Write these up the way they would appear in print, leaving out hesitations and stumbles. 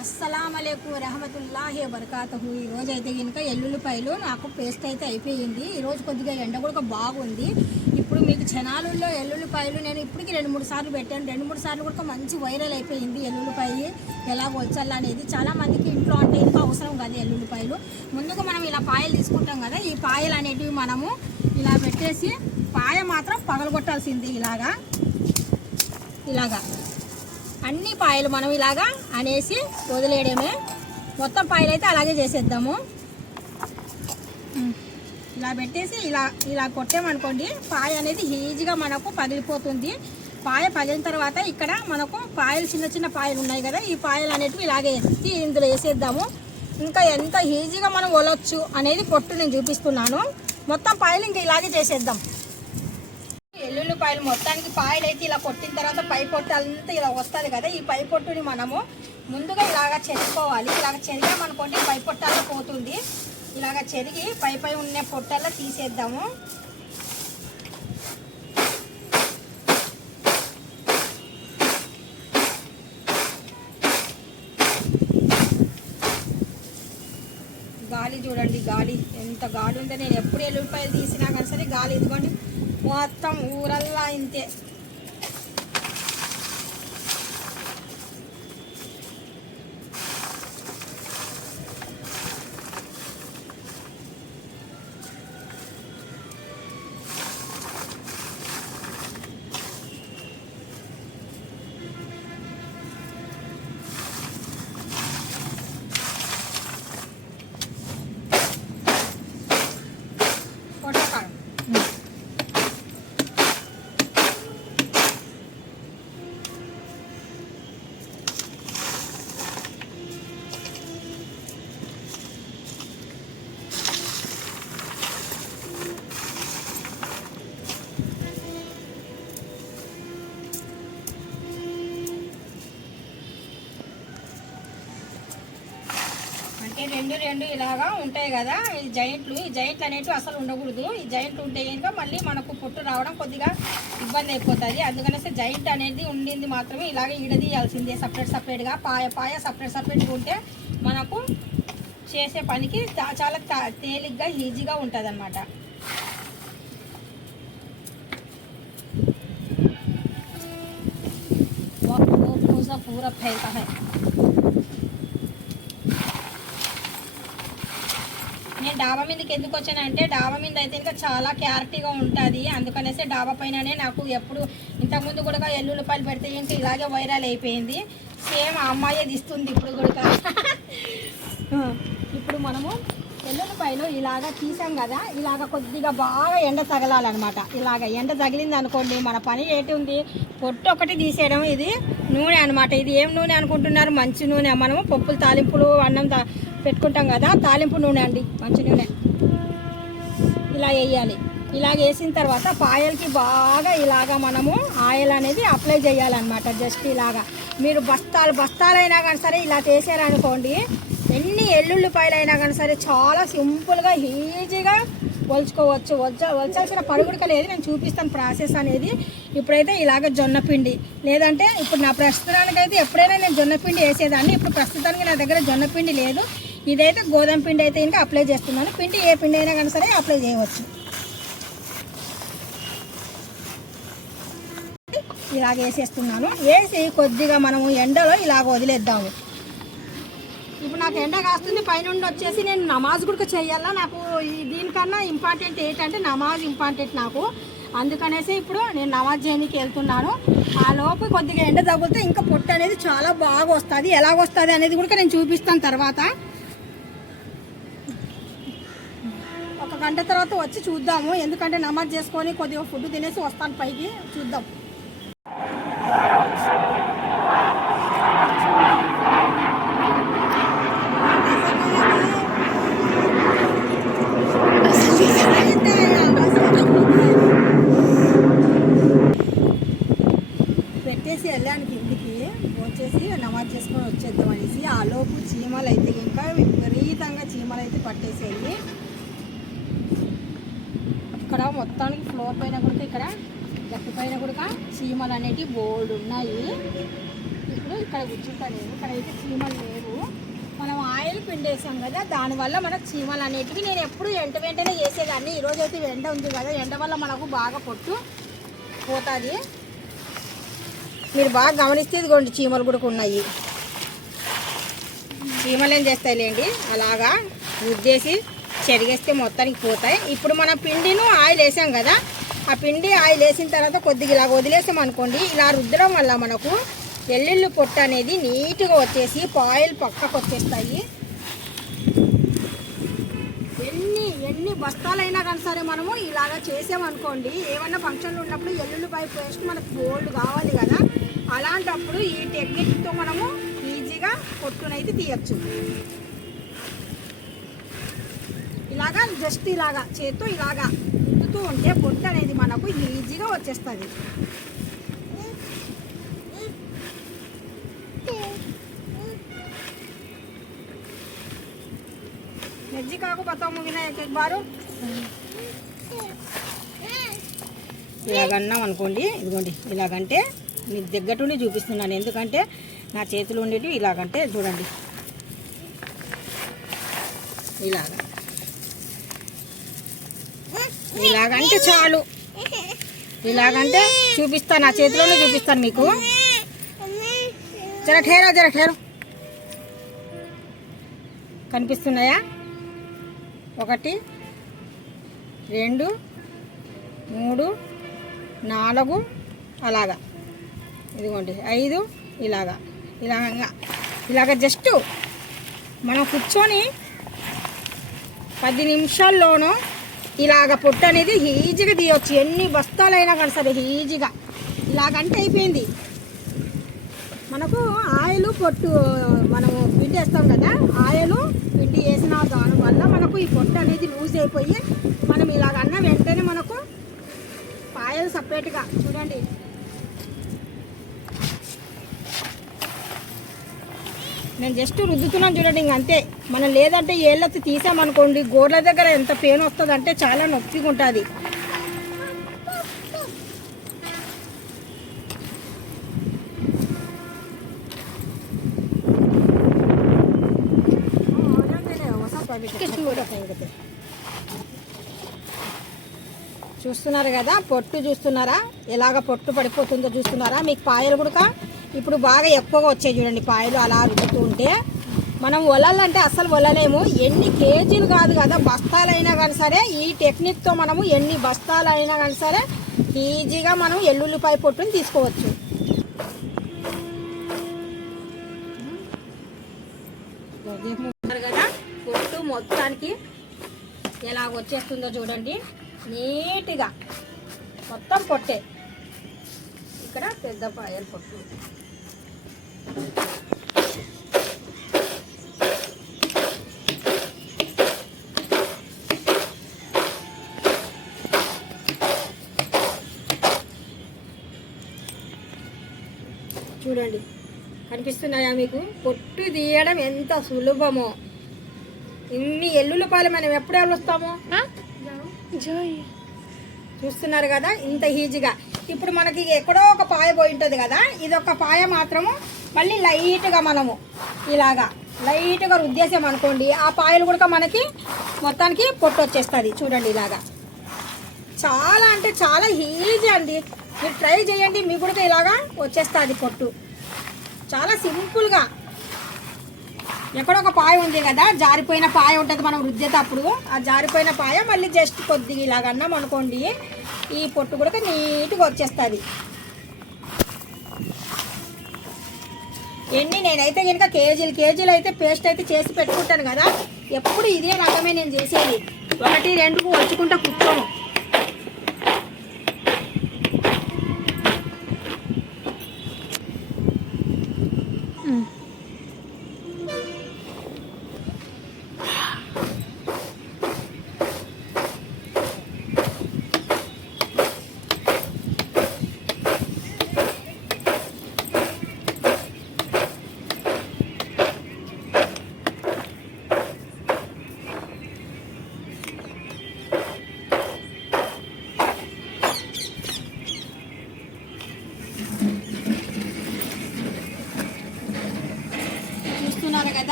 అస్సలాముఅలైకుం వరహమతుల్లాహి వబరకాతుహు. ఈరోజు అయితే కనుక ఎల్లుల్లిపాయలు నాకు పేస్ట్ అయితే అయిపోయింది. ఈరోజు కొద్దిగా ఎండ కూడా బాగుంది. ఇప్పుడు మీకు ఛానల్లో ఎల్లుల్లిపాయలు నేను ఇప్పటికి 2-3 సార్లు పెట్టాను. 2-3 సార్లు కూడా మంచి వైరల్ అయిపోయింది. ఎల్లుల్లిపాయ ఎలా వచ్చాలి అనేది చాలా మందికి ఇంట్లో అంటే ఇంకా అవసరం కాదు ఎల్లుల్లిపాయలు. ముందుగా మనం ఇలా పాయలు తీసుకుంటాం కదా, ఈ పాయలు అనేటివి మనము ఇలా పెట్టేసి పాయ మాత్రం పగలగొట్టాల్సింది. ఇలాగా అన్ని పాయలు మనం ఇలాగా అనేసి వదిలేయడమే. మొత్తం పాయలు అయితే అలాగే చేసేద్దాము. ఇలా పెట్టేసి ఇలా కొట్టామనుకోండి, పాయ అనేది ఈజీగా మనకు పగిలిపోతుంది. పాయ పగిలిన తర్వాత ఇక్కడ మనకు పాయలు చిన్న పాయలు ఉన్నాయి కదా, ఈ పాయలు అనేటివి ఇలాగే ఎత్తి ఇందులో వేసేద్దాము. ఇంకా ఎంత ఈజీగా మనం వలొచ్చు అనేది పొట్టు నేను చూపిస్తున్నాను. మొత్తం పాయలు ఇంకా ఇలాగే చేసేద్దాం. ఎల్లుల్లిపాయలు మొత్తానికి పాయలు అయితే ఇలా కొట్టిన తర్వాత పై పొట్టు అంతా ఇలా వస్తుంది కదా, ఈ పై పొట్టుని మనము ముందుగా ఇలాగ చెరుకోవాలి. ఇలాగ చెరిగామనుకోండి పై పొట్టల్లో పోతుంది. ఇలాగ చెరిగి పై ఉన్న పొట్టల్లో తీసేద్దాము. గాలి చూడండి, గాలి ఎంత గాలి ఉందో. నేను ఎప్పుడు ఎల్లుల్లిపాయలు తీసినా కానీ సరే గాలి ఇదిగోండి మొత్తం ఊరల్లా ఇంతే. రెండు ఇలాగా ఉంటాయి కదా ఈ జాయింట్లు అనేటివి అసలు ఉండకూడదు. ఈ జాయింట్లు ఉంటే కనుక మళ్ళీ మనకు పొట్టు రావడం కొద్దిగా ఇబ్బంది అయిపోతుంది. అందుకనేసి జాయింట్ అనేది ఉండింది మాత్రమే ఇలాగే ఈడదీయాల్సిందే. సపరేట్గా పాయ సపరేట్గా ఉంటే మనకు చేసే పనికి చాలా తేలిగ్గా ఈజీగా ఉంటుంది అన్నమాట. పూరా ఫైల్తా హై. నేను డాబా మీదకి ఎందుకు వచ్చానంటే, డాబా మీద అయితే ఇంకా చాలా క్లారిటీగా ఉంటుంది. అందుకనేసి డాబా పైననే నాకు ఎప్పుడు ఇంతకుముందు కూడా ఎల్లుల్లిపాయలు పెడితే ఇంకా ఇలాగే వైరల్ అయిపోయింది. సేమ్ ఆ అమ్మాయి తీస్తుంది ఇప్పుడు కూడా. ఇప్పుడు మనము ఎల్లుల్లిపాయలు ఇలాగ తీసాం కదా, ఇలాగ కొద్దిగా బాగా ఎండ తగలాలన్నమాట. ఇలాగ ఎండ తగిలింది అనుకోండి, మన పని ఏంటి ఉంది, పొట్టు ఒకటి తీసేయడం. ఇది నూనె అనమాట. ఇది ఏం నూనె అనుకుంటున్నారు? మంచి నూనె. మనము పప్పులు తాలింపులు అన్నం పెట్టుకుంటాం కదా, తాలింపు నూనె అండి, మంచి నూనె. ఇలా వేయాలి. ఇలాగ వేసిన తర్వాత పాయలకి బాగా ఇలాగ మనము ఆయిల్ అనేది అప్లై చేయాలన్నమాట. జస్ట్ ఇలాగా మీరు బస్తాలైనా కానీ సరే ఇలా చేసారనుకోండి, ఎన్ని ఎల్లుల్లిపాయలు అయినా కానీ సరే చాలా సింపుల్గా ఈజీగా వలుచుకోవచ్చు. వలచాల్సిన పరుగుడిక లేదు. నేను చూపిస్తాను ప్రాసెస్ అనేది. ఇప్పుడైతే ఇలాగ జొన్నపిండి, లేదంటే ఇప్పుడు నా ప్రస్తుతానికైతే ఎప్పుడైనా నేను జొన్నపిండి వేసేదాన్ని. ఇప్పుడు ప్రస్తుతానికి నా దగ్గర జొన్నపిండి లేదు. ఇదైతే గోధుమ పిండి అయితే ఇంకా అప్లై చేస్తున్నాను. పిండి ఏ పిండి అయినా కానీ సరే అప్లై చేయవచ్చు. ఇలాగ వేసేస్తున్నాను. వేసి కొద్దిగా మనము ఎండలో ఇలాగ వదిలేద్దాము. ఇప్పుడు నాకు ఎండ కాస్తుంది. పైనుండి వచ్చేసి నేను నమాజ్ కూడా చేయాలా. నాకు దీనికన్నా ఇంపార్టెంట్ ఏంటంటే నమాజ్ ఇంపార్టెంట్ నాకు. అందుకనేసి ఇప్పుడు నేను నమాజ్ చేయడానికి వెళ్తున్నాను. ఆ లోపు కొద్దిగా ఎండ తగిలితే ఇంకా పొట్టు అనేది చాలా బాగా వస్తుంది. ఎలా వస్తుంది అనేది కూడా నేను చూపిస్తాను తర్వాత. ఒక గంట తర్వాత వచ్చి చూద్దాము. ఎందుకంటే నమాజ్ చేసుకొని కొద్దిగా ఫుడ్ తినేసి వస్తాను పైకి. చూద్దాం. పెట్టేసి వెళ్ళాను కిందికి, వచ్చేసి నమాజ్ చేసుకొని వచ్చేద్దాం అనేసి. ఆ లోపు చీమలు అయితే ఇంకా విపరీతంగా చీమలు అయితే పట్టేసేవి. ఇక్కడ మొత్తానికి ఫ్లోర్ పైన కూడా ఇక్కడ గట్టి పైన కూడా చీమలు అనేటివి బోల్డ్ ఉన్నాయి. ఇప్పుడు ఇక్కడ కూర్చుంటాను నేను, ఇక్కడైతే చీమలు లేవు. మనం ఆయిల్ పిండేసాం కదా, దానివల్ల మనకు చీమలు అనేటివి నేను ఎప్పుడు వెంటనే చేసేదాన్ని. ఈరోజు అయితే ఎండ ఉంది కదా, ఎండ వల్ల మనకు బాగా పొట్టు పోతుంది. మీరు బాగా గమనిస్తే ఇదిగోండి చీమలు కూడా ఉన్నాయి. చీమలు ఏం చేస్తాయిలేండి, అలాగా రుద్దేసి చెరిగేస్తే మొత్తానికి పోతాయి. ఇప్పుడు మనం పిండిను ఆయిల్ వేసాం కదా, ఆ పిండి ఆయిల్ వేసిన తర్వాత కొద్దిగా ఇలా వదిలేసాం అనుకోండి, ఇలా రుద్దడం వల్ల మనకు ఎల్లుల్లి పొట్టు అనేది నీట్గా వచ్చేసి పాయిల్ పక్కకు వచ్చేస్తాయి. ఎన్ని బస్తాలైనా కానీ సరే మనము ఇలాగా చేసామనుకోండి, ఏమన్నా ఫంక్షన్లు ఉన్నప్పుడు ఎల్లుల్లిపాయ పేస్ట్ మనకు గోల్డ్ కావాలి కదా, అలాంటప్పుడు ఈ టెక్నిక్తో మనము ఈజీగా పొట్టునైతే తీయచ్చు. ఇలాగా జస్ట్ ఇలాగా చేత్తో ఇలాగా రుద్దుతూ ఉంటే పొట్టు అనేది మనకు ఈజీగా వచ్చేస్తుంది. మెజ్జి కాకు పతాము వినాయక एक बार ఇలాగన్నాం అనుకోండి, ఇదిగోండి ఇలాగంటే మీకు దగ్గరుండి చూపిస్తున్నాను, ఎందుకంటే నా చేతులు ఉండేవి ఇలాగంటే చూడండి, ఇలాగంటే చాలు. ఇలాగంటే చూపిస్తాను, నా చేతిలోనే చూపిస్తాను మీకు. జర ఠేరో కనిపిస్తున్నాయా? 1 2 3 4 అలాగా, ఇదిగోండి 5 ఇలాగా జస్ట్ మనం కూర్చొని 10 నిమిషాల్లోనూ ఇలాగ పొట్టు అనేది ఈజీగా తీయవచ్చు. ఎన్ని బస్తాలైనా కానీ సరే ఈజీగా ఇలాగంటే అయిపోయింది. మనకు ఆయిల్ పొట్టు మనము పిండి వేస్తాం కదా, ఆయిల్ పిండి వేసిన దానివల్ల మనకు ఈ పొట్టు అనేది లూజ్ అయిపోయి మనం ఇలాగన్న వెంటనే మనకు పాయలు సపరేట్గా చూడండి. నేను జస్ట్ రుద్దుతున్నాను చూడండి, ఇంక అంతే. మనం లేదంటే ఏళ్ళతో తీసామనుకోండి, గోర్ల దగ్గర ఎంత పెయిన్ వస్తుంది అంటే చాలా నొప్పిగా ఉంటుంది. చూస్తున్నారు కదా పొట్టు, చూస్తున్నారా ఎలాగ పొట్టు పడిపోతుందో చూస్తున్నారా? మీకు పాయలు కూడా ఇప్పుడు బాగా ఎక్కువగా వచ్చాయి చూడండి. పాయలు అలా రుద్దుతూ ఉంటే మనం ఒలాలంటే అస్సలు ఒలలేము. ఎన్ని కేజీలు కాదు కదా, బస్తాలైనా కానీ సరే ఈ టెక్నిక్తో మనము ఎన్ని బస్తాలైనా కానీ సరే ఈజీగా మనం ఎల్లుల్లిపాయ పొట్టుని తీసుకోవచ్చు. కదా పొట్టు మొత్తానికి ఎలా వచ్చేస్తుందో చూడండి, నీట్గా మొత్తం పొట్టే. ఇక్కడ పెద్ద పాయలు పొట్టు. చూడండి కనిపిస్తున్నాయా మీకు? పొట్టు తీయడం ఎంత సులభమో. ఇన్ని ఎల్లుల్లిపాయలు మనం ఎప్పుడు వెళ్ళొస్తాము చూస్తున్నారు కదా, ఇంత ఈజీగా. ఇప్పుడు మనకి ఎక్కడో ఒక పాయ పోయి ఉంటుంది కదా, ఇదొక పాయ మాత్రము మళ్ళీ లైట్గా మనము ఇలాగా లైట్గా రుద్దేసామనుకోండి, ఆ పాయలు కూడా మనకి మొత్తానికి పొట్టు వచ్చేస్తుంది. చూడండి ఇలాగా చాలా అంటే చాలా ఈజీ అండి. మీరు ట్రై చేయండి, మీకు కూడా ఇలాగా వచ్చేస్తుంది పొట్టు. చాలా సింపుల్గా. ఎక్కడో ఒక పాయ ఉంది కదా, జారిపోయిన పాయ ఉంటుంది మనం రుద్దేటప్పుడు, ఆ జారిపోయిన పాయ మళ్ళీ జస్ట్ కొద్దిగా ఇలాగ అన్నాం అనుకోండి, ఈ పొట్టు కూడా నీట్గా వచ్చేస్తుంది. నేనైతే కనుక కేజీలు అయితే పేస్ట్ అయితే చేసి పెట్టుకుంటాను కదా, ఎప్పుడు ఇదే రకమే నేను చేసేది. 1 2 వచ్చుకుంటా కూర్చోను.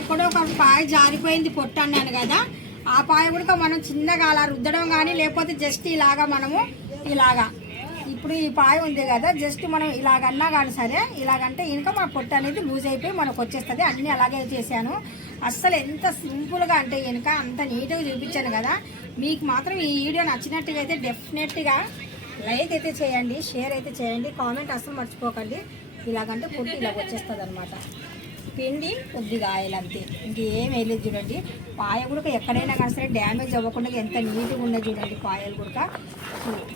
ఎక్కడో ఒక పాయ జారిపోయింది పొట్టు అన్నాను కదా, ఆ పాయ కూడా మనం చిన్నగా అలా రుద్దడం కానీ లేకపోతే జస్ట్ ఇలాగా మనము ఇలాగా ఇప్పుడు ఈ పాయ ఉంది కదా, జస్ట్ మనం ఇలాగన్నా కానీ సరే ఇలాగంటే ఇంకా మన పొట్టు అనేది లూజ్ అయిపోయి మనకు వచ్చేస్తుంది. అన్నీ అలాగే చేశాను. అస్సలు ఎంత సింపుల్గా అంటే వెనుక అంత నీట్గా చూపించాను కదా. మీకు మాత్రం ఈ వీడియో నచ్చినట్టుగా అయితే డెఫినెట్గా లైక్ అయితే చేయండి, షేర్ అయితే చేయండి, కామెంట్ అస్సలు మర్చిపోకండి. ఇలాగంటే పొట్టు ఇలాగ వచ్చేస్తుంది అనమాట. పిండి కొద్దిగా ఆయిల్ అంతే, ఇంకేం వేయలేదు. చూడండి పాయ కూడా ఎక్కడైనా కానీ సరే డ్యామేజ్ అవ్వకుండా ఎంత నీట్గా ఉన్నది చూడండి. పాయలు కూడా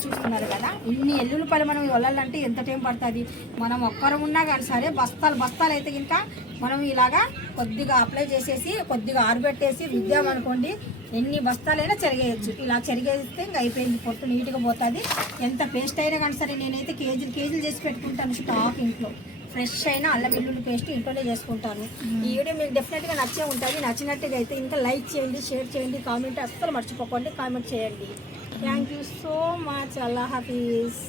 చూస్తున్నారు కదా. ఇన్ని ఎల్లుల్లిపాయలు మనం వెళ్ళాలంటే ఎంత టైం పడుతుంది. మనం ఒక్కరు ఉన్నా కానీ సరే బస్తాలు అయితే ఇంకా మనం ఇలాగా కొద్దిగా అప్లై చేసేసి కొద్దిగా ఆరబెట్టేసి రుద్దామనుకోండి, ఎన్ని బస్తాలైనా చెరిగేయచ్చు. ఇలా చెరిగేస్తే ఇంకా అయిపోయింది, పొట్టు నీట్గా పోతుంది. ఎంత పేస్ట్ అయినా కానీ సరే నేనైతే కేజీలు చేసి పెట్టుకుంటాను స్టాక్ ఇంట్లో. ఫ్రెష్ అయిన అల్లం వెల్లుల్లి పేస్ట్ ఇంట్లోనే చేసుకుంటాను. ఈ వీడియో మీకు డెఫినెట్గా నచ్చే ఉంటుంది. నచ్చినట్టుగా అయితే ఇంకా లైక్ చేయండి, షేర్ చేయండి, కామెంట్ అస్సలు మర్చిపోకండి, కామెంట్ చేయండి. Thank you so much. Allah Hafeez.